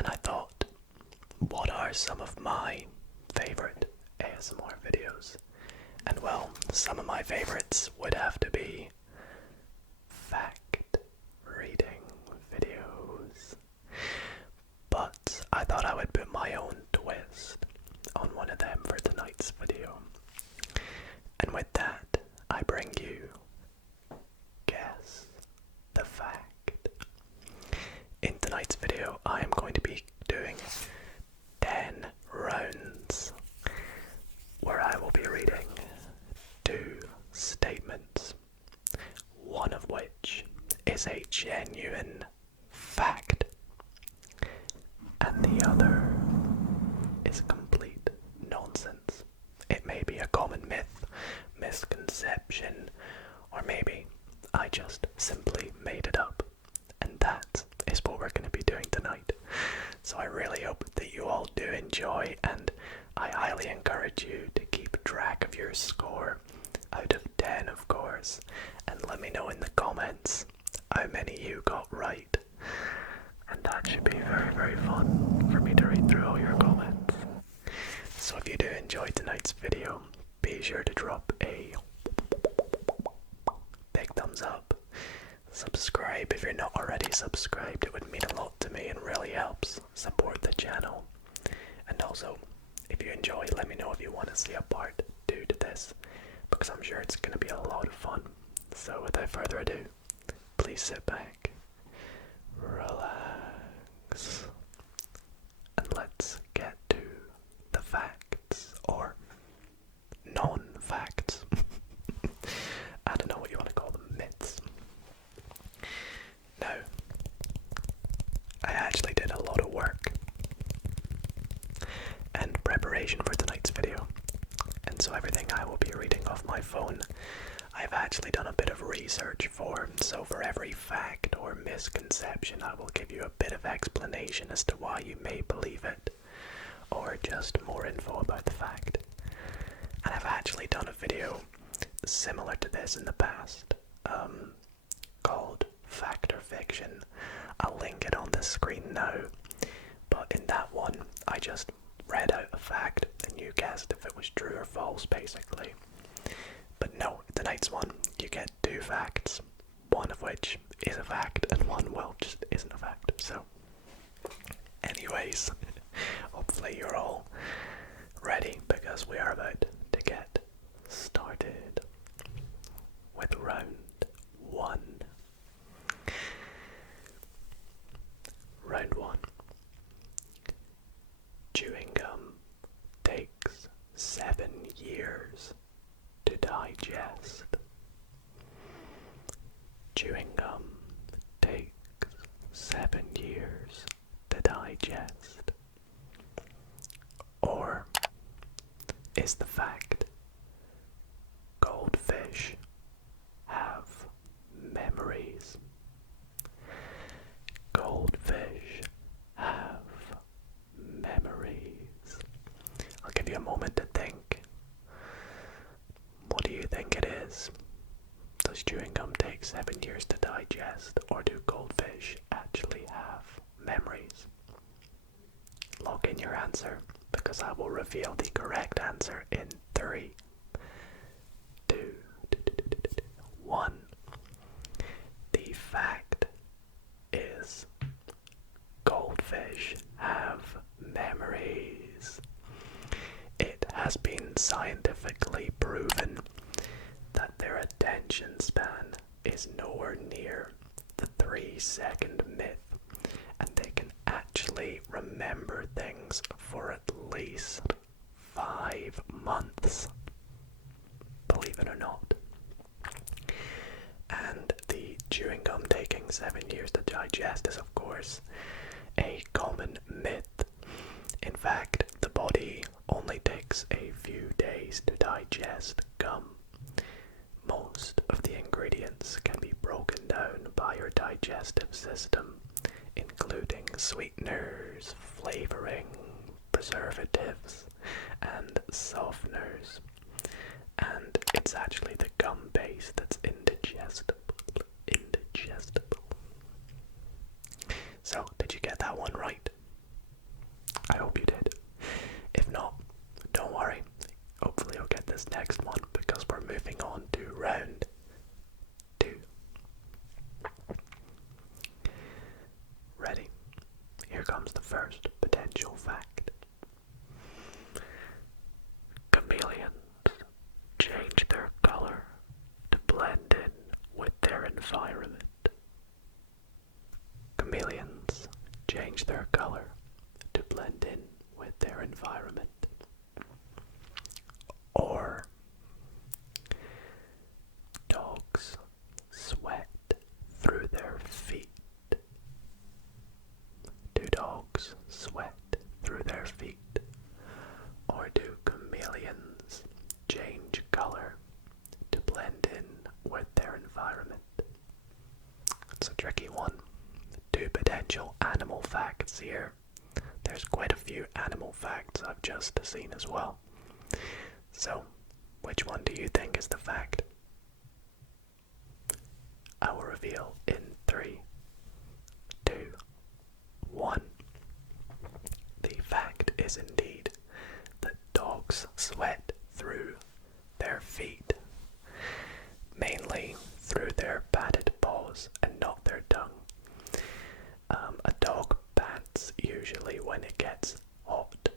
and I thought, what are some of my favorite ASMR videos? And well, some of my favorites would have to be fact reading videos. But I thought I would put my own twist on one of them for tonight's video. And with that, I bring you Guess the Fact. In tonight's video, I am going to be doing 10 rounds where I will be reading 2 statements, one of which is a genuine fact, and the other is complete nonsense. It may be a common myth, misconception, or maybe I just simply made it up. And that is what we're going to be doing tonight. So I really hope that you all do enjoy, and I highly encourage you to keep track of your score out of 10, of course, and let me know in the comments how many you got right. And that should be very, very fun for me to read through all your comments. So if you do enjoy tonight's video, be sure to drop a big thumbs up. Subscribe if you're not already subscribed. It would mean a lot to me and really helps support the channel. And also, if you enjoy, let me know if you want to see a part 2 to this, because I'm sure it's going to be a lot of fun. So without further ado, please sit back, relax, and let's get to the facts, or non-facts. I don't know what you want to call them, myths. Now, I actually did a lot of work and preparation for tonight's video, and so everything I will be reading off my phone I've actually done a bit of research for. So for every fact or misconception, I will give you a bit of explanation as to why you may believe it, or just more info about the fact. And I've actually done a video similar to this in the past, called Fact or Fiction. I'll link it on the screen now. But in that one, I just read out a fact and you guessed if it was true or false, basically. But no, tonight's one, you get 2 facts, one of which is a fact and one, well, just isn't a fact. So, anyways, hopefully you're all ready, because we are about to get started with round 1. Round 1. Chewing gum takes 7 years to digest. Chewing gum takes 7 years to digest. Or is the fact goldfish have memories? Goldfish have memories. I'll give you a moment to think. What do you think it is? Does chewing gum take 7 years to digest, or do goldfish actually have memories? Log in your answer, because I will reveal the correct answer in 3, 2, 1. The fact is goldfish have memories. It has been scientifically proven that their attention span is nowhere near the 3-second myth, and they can actually remember things for at least 5 months, believe it or not. And the chewing gum taking 7 years to digest is, of course, a common myth. In fact, the body only takes a few days to digest gum. Most of the ingredients can be broken down by your digestive system, including sweeteners, flavoring, preservatives, and softeners. And it's actually the gum base that's indigestible. So, did you get that one right? potential fact. Chameleons change their color to blend in with their environment. Chameleons change their color to blend in with their environment. Or dogs sweat through their feet. Do dogs sweat through their feet? Or do chameleons change color to blend in with their environment? It's a tricky one. Two potential animal facts here. There's quite a few animal facts I've just seen as well. So, which one do you think is the fact? I will reveal in 3, 2, 1. The fact is indeed that dogs sweat through their feet, mainly through their padded paws and not their tongue. A dog pants usually when it gets hot,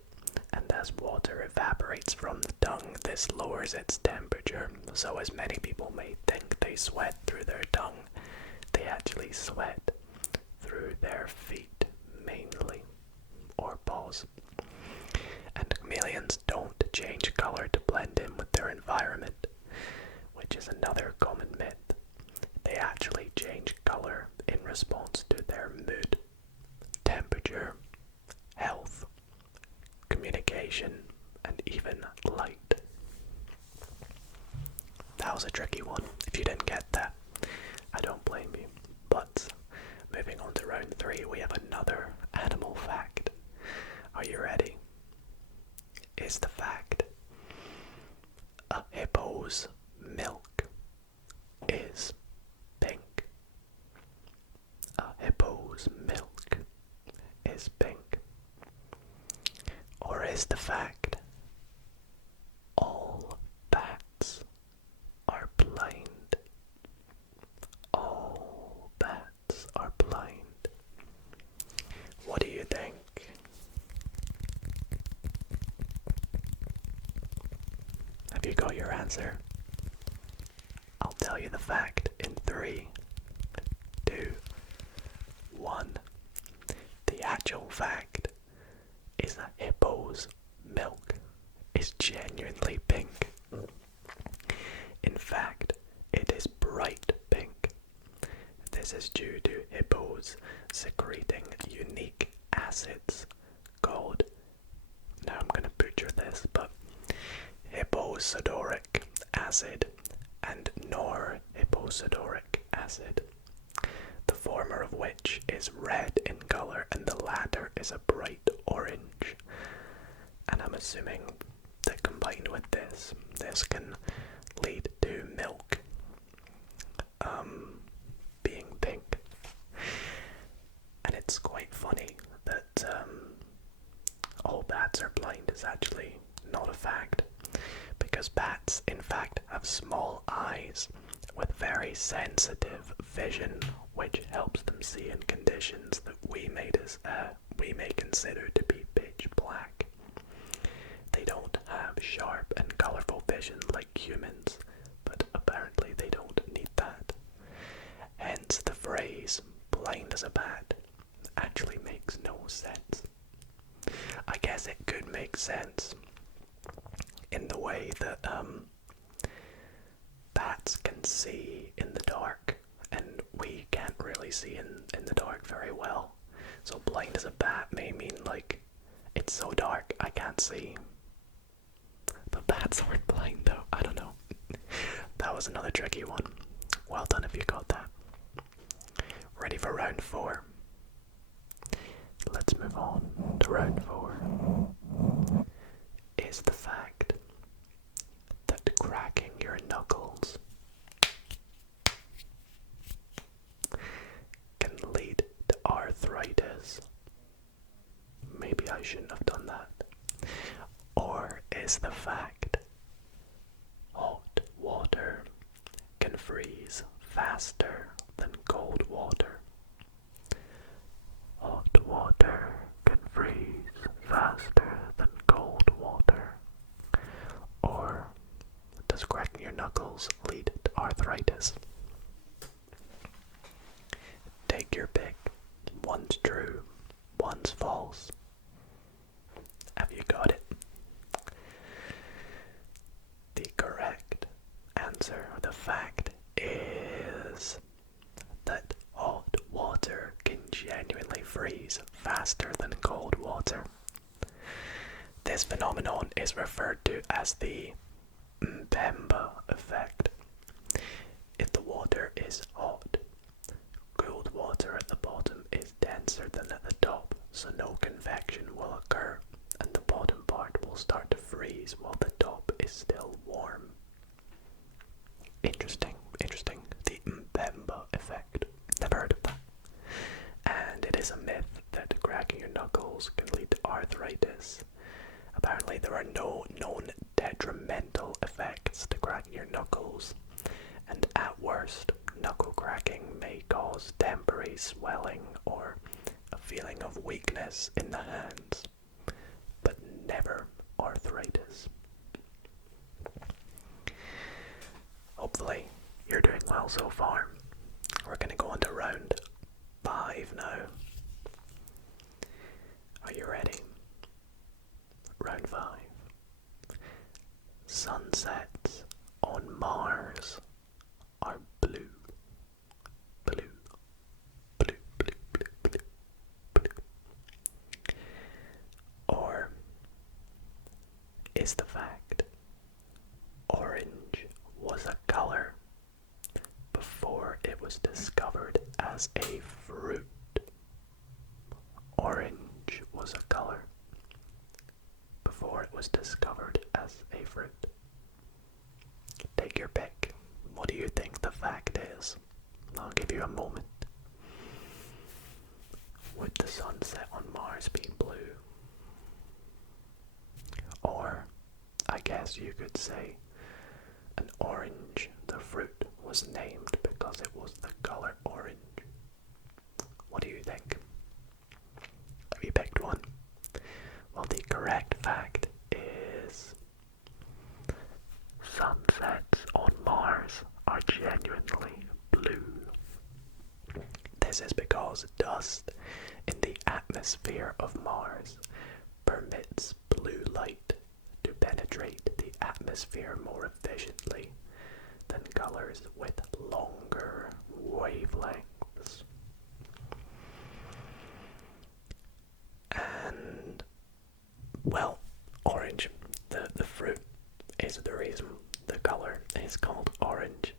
and as water evaporates from the tongue, this lowers its temperature. So as many people may think they sweat through their tongue, they actually sweat through their feet mainly, or paws. And chameleons don't change color to blend in with their environment, which is another common myth. They actually change color in response to their mood, temperature, health, communication, and even light. That was a tricky one. If you didn't get that, I don't blame you. But moving on to round 3, we have another animal fact. Are you ready? Is the fact: a hippo's milk is pink. A hippo's milk is pink. Or is the fact: all bats are blind? All bats are blind. What do you think? Have you got your answer? I'll tell you the fact in 3, 2, 1. The actual fact is that hippo's milk is genuinely pink. In fact, it is bright pink. This is due to hippos secreting unique acids called, now I'm going to butcher this, but hipposudoric acid and norhipposudoric acid, the former of which is red in color and the latter is a bright orange. And I'm assuming that combined with this can lead to milk being pink. And it's quite funny that all bats are blind is actually not a fact, because bats in fact have small eyes with very sensitive vision, which helps them see in conditions that we may consider to be pitch black. They don't have sharp and colorful vision like humans, but apparently they don't need that. Hence the phrase blind as a bat actually makes no sense. I guess it could make sense in the way that bats can see in the dark, and we can't really see in the dark very well. So blind as a bat may mean like it's so dark I can't see. But bats aren't blind though, I don't know. That was another tricky one. Well done if you got that. Ready for round 4? Let's move on to round 4. Is the fact that cracking your knuckles can lead to arthritis? Maybe I shouldn't have done that. Or is the fact hot water can freeze faster than cold water? Hot water can freeze arthritis. Take your pick. One's true, one's false. Have you got it? The correct answer, the fact, is that hot water can genuinely freeze faster than cold water. This phenomenon is referred to as the Mpemba effect. If the water is hot, cooled water at the bottom is denser than at the top, so no convection will occur, and the bottom part will start to freeze while the top is still warm. Interesting. The Mpemba effect. Never heard of that. And it is a myth that cracking your knuckles can lead to arthritis. Apparently there are no known detrimental effects to cracking your knuckles, and at worst, knuckle cracking may cause temporary swelling or a feeling of weakness in the hands, but never arthritis. Hopefully, you're doing well so far. We're going to go on to round 5 now. Are you ready? Round 5. Sunsets on Mars are blue. Blue. Blue, blue, blue, blue, blue. Or is the fact orange was a color before it was discovered as a fruit? Orange was a color before it was discovered as a fruit. Take your pick. What do you think the fact is? I'll give you a moment. Would the sunset on Mars be blue? Or, I guess you could say, an orange, the fruit, was named because it was the color orange. What do you think? Have you picked one? Well, the correct fact is sunsets on Mars are genuinely blue. This is because dust in the atmosphere of Mars permits blue light to penetrate the atmosphere more efficiently than colors with longer wavelengths. And, well, orange, the fruit, is the reason the color is called orange.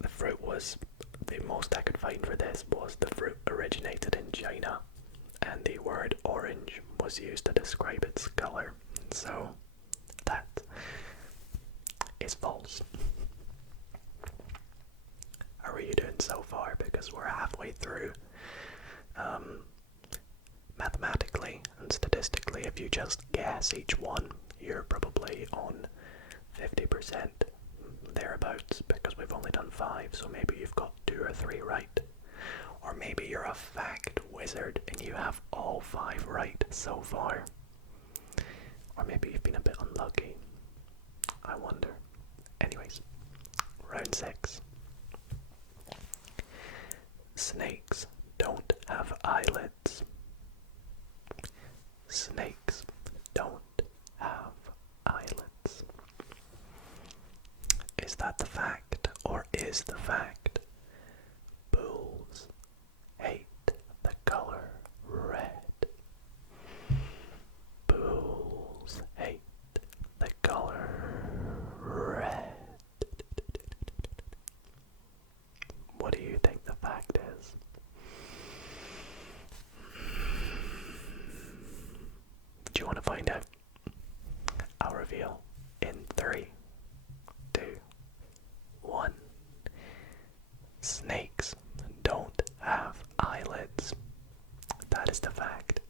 The fruit was, the most I could find for this was the fruit originated in China, and the word orange was used to describe its color. So, that is false. How are you doing so far? Because we're halfway through. Mathematically and statistically, if you just guess each one, you're probably on 50% thereabouts, because we've only done 5, so maybe you've got 2 or 3 right. Or maybe you're a fact wizard and you have all 5 right so far. Or maybe you've been a bit unlucky. I wonder. Anyways, round 6. Snakes don't have eyelids. Snakes don't have eyelids. Is that the fact, or is the fact bulls hate the color red? Bulls hate the color red. What do you think the fact is? Do you want to find out? I'll reveal in 3, 2, 1. Snakes don't have eyelids. That is the fact.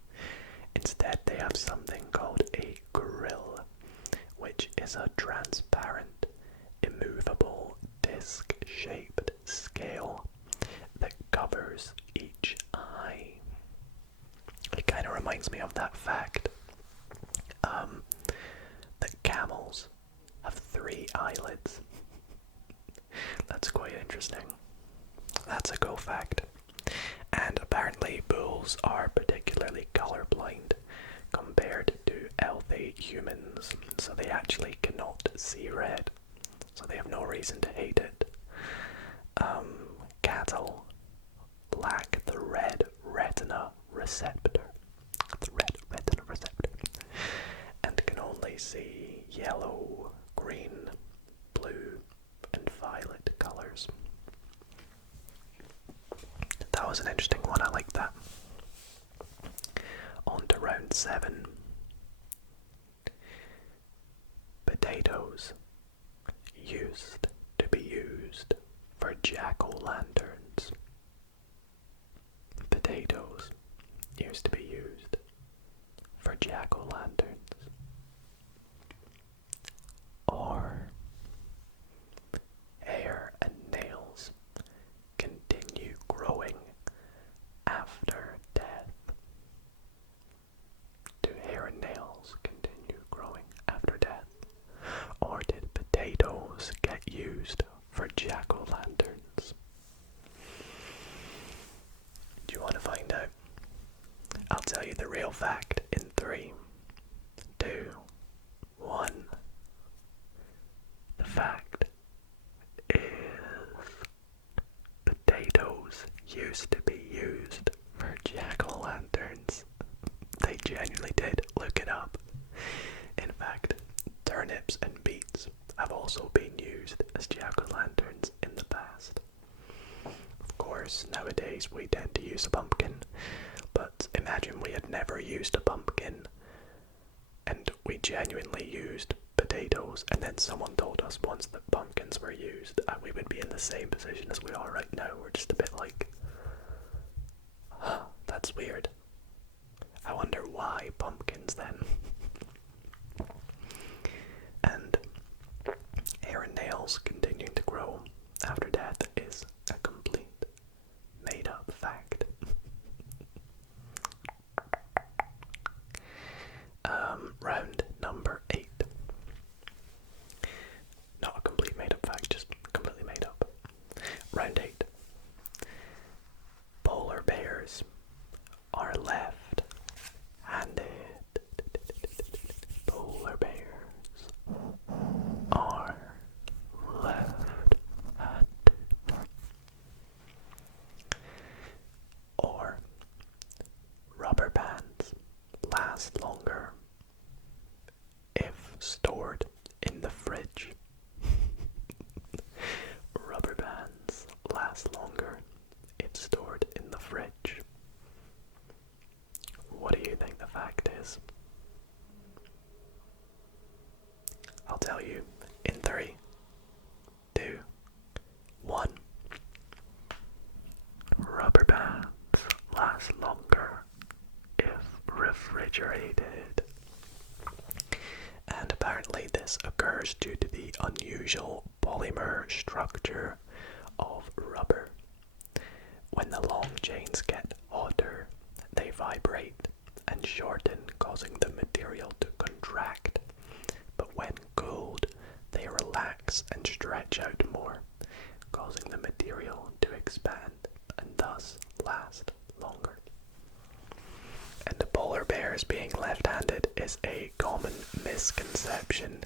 Instead, they have something called a grill, which is a transparent, immovable, disc-shaped scale that covers each eye. It kind of reminds me of that fact that camels have 3 eyelids. That's quite interesting. That's a cool fact. And apparently bulls are particularly colorblind compared to healthy humans, so they actually cannot see red, so they have no reason to hate it. Cattle lack the red retina receptor, and can only see yellow, green, blue, and violet colors. That was an interesting one, I like that. On to round 7. Potatoes used to be used for jack-o'-lanterns. Potatoes used to be used for jack-o'-lanterns. Or hair and nails continue growing after death. Do hair and nails continue growing after death? Or did potatoes get used for jack-o'-lanterns? Do you want to find out? I'll tell you the real fact in 3, 2, 1. The fact is potatoes used to be used for jack-o'-lanterns. They genuinely did. Look it up. In fact, turnips and beets have also been used as jack-o'-lanterns in the past. Of course, nowadays we tend to use a pumpkin, but imagine we had never used a pumpkin and we genuinely used potatoes, and then someone told us once that pumpkins were used, and we would be in the same position as we are right now. We're just a bit like, huh, that's weird. I wonder why pumpkins then. And hair and nails continuing to grow after death is a complete made-up fact. Round number 8. Not a complete made-up fact, just completely made up. Round 8. Polar bears are left-handed. Polar bears are left-handed. Or rubber bands last longer if stored in the fridge. Rubber bands last longer if stored in the fridge. What do you think the fact is? I'll tell you in 3, 2, 1. Rubber bands last longer if refrigerated. And apparently this occurs due to the unusual polymer structure of rubber. When the long chains get hotter, they vibrate and shorten, causing the material to contract. But when cooled, they relax and stretch out more, causing the material to expand and thus last longer. And the polar bears being left-handed is a common misconception.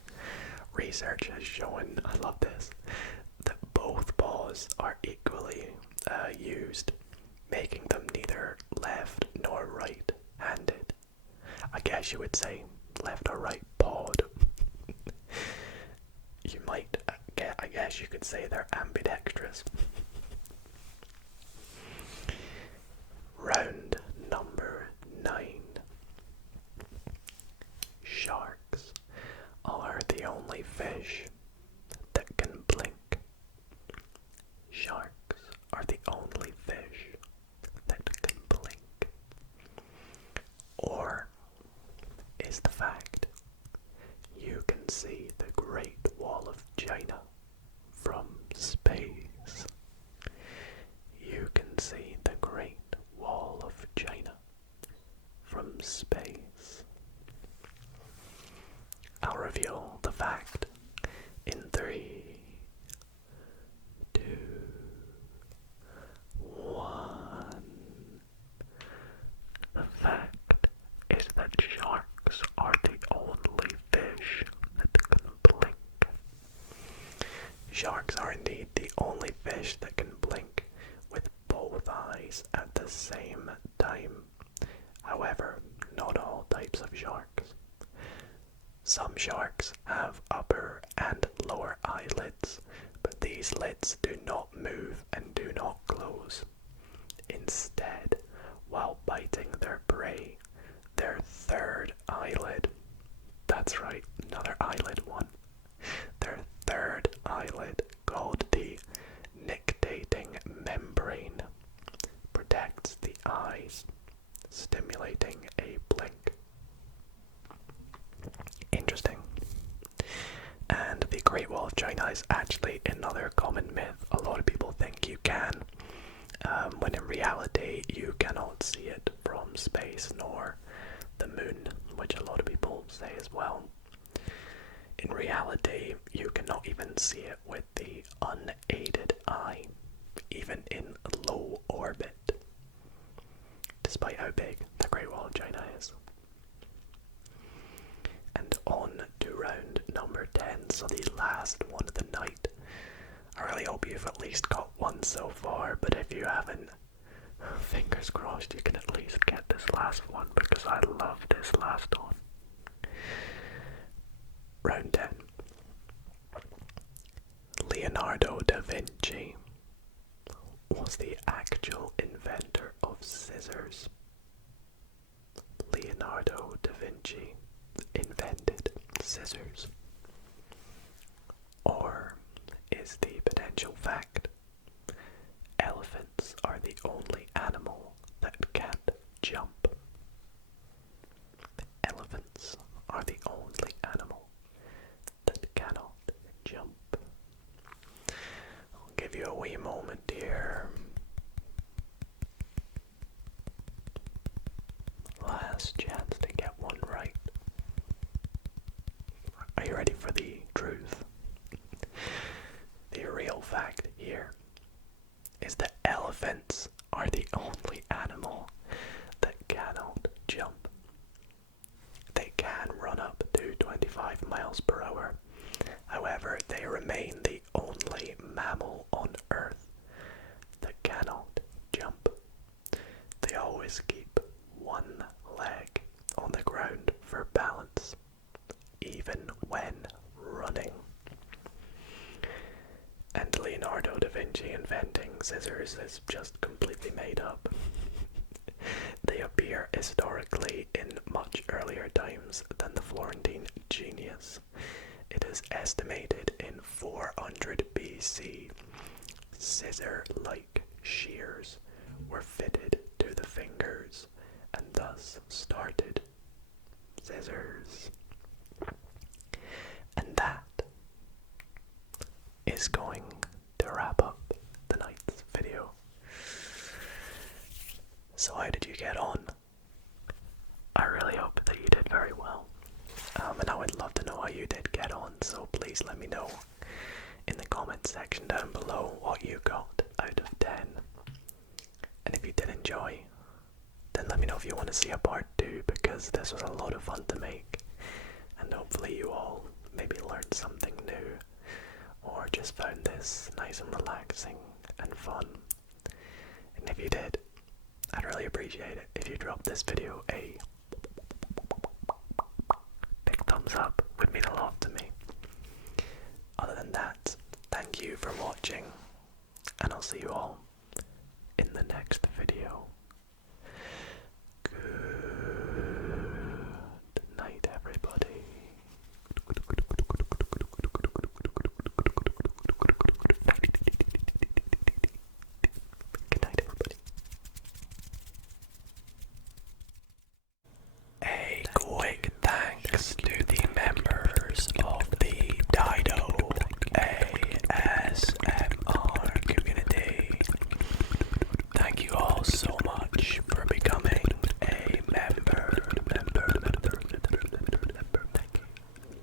Research has shown, I love this, that both paws are equally used, making them neither left nor right-handed. I guess you would say left or right pawed. You might, I guess you could say they're ambidextrous. Round number 9. Sharks are the only fish that can blink. Sharks are the only fish that can blink. Or is the fact you can see the Great Wall of China from space? You can see the Great Wall of China from space. I'll reveal the fact in 3, 2, sharks are indeed the only fish that can blink with both eyes at the same time. However, not all types of sharks. Some sharks have upper and lower eyelids, but these lids do not move and do not close. Instead, while biting their prey, their third eyelid, that's right, another eyelid one, their third eyelid, called the nictitating membrane, protects the eyes, stimulating a blink. Interesting. And the Great Wall of China is actually another common myth. A lot of people think you can, when in reality you cannot see it from space nor the moon, which a lot of people say as well. In reality, you cannot even see it with the unaided eye, even in low orbit, despite how big the Great Wall of China is. And on to round number 10, so the last one of the night. I really hope you've at least got one so far, but if you haven't, fingers crossed you can at least get this last one, because I love this last one. Round 10. Leonardo da Vinci was the actual inventor of scissors. Leonardo da Vinci invented scissors. Or is the potential fact, elephants are the only animal that can't jump? Elephants are the only animal that cannot jump. I'll give you a wee moment here. Last chance to get one right. Are you ready for the truth? The real fact here is that elephants are the only animal that cannot jump. They can run up to 25 miles per hour. However, they remain the only mammal on Earth that cannot jump. They always keep one leg on the ground for balance, even when running. And Leonardo da Vinci inventing scissors is just completely made up. They appear historically in much earlier times than the Florentine genius. It is estimated in 400 BC, scissor-like shears were fitted to the fingers and thus started scissors. And that is going to wrap up tonight's video. So how did you get on? I really hope that you did very well. And I would love to know how you did get on, so please let me know in the comment section down below what you got out of 10. And if you did enjoy, then let me know if you want to see a part 2, because this was a lot of fun to make. And hopefully you all maybe learned something new, or just found this nice and relaxing and fun. And if you did, I'd really appreciate it if you dropped this video a big thumbs up. Would mean a lot to me. Other than that, thank you for watching, and I'll see you all in the next video.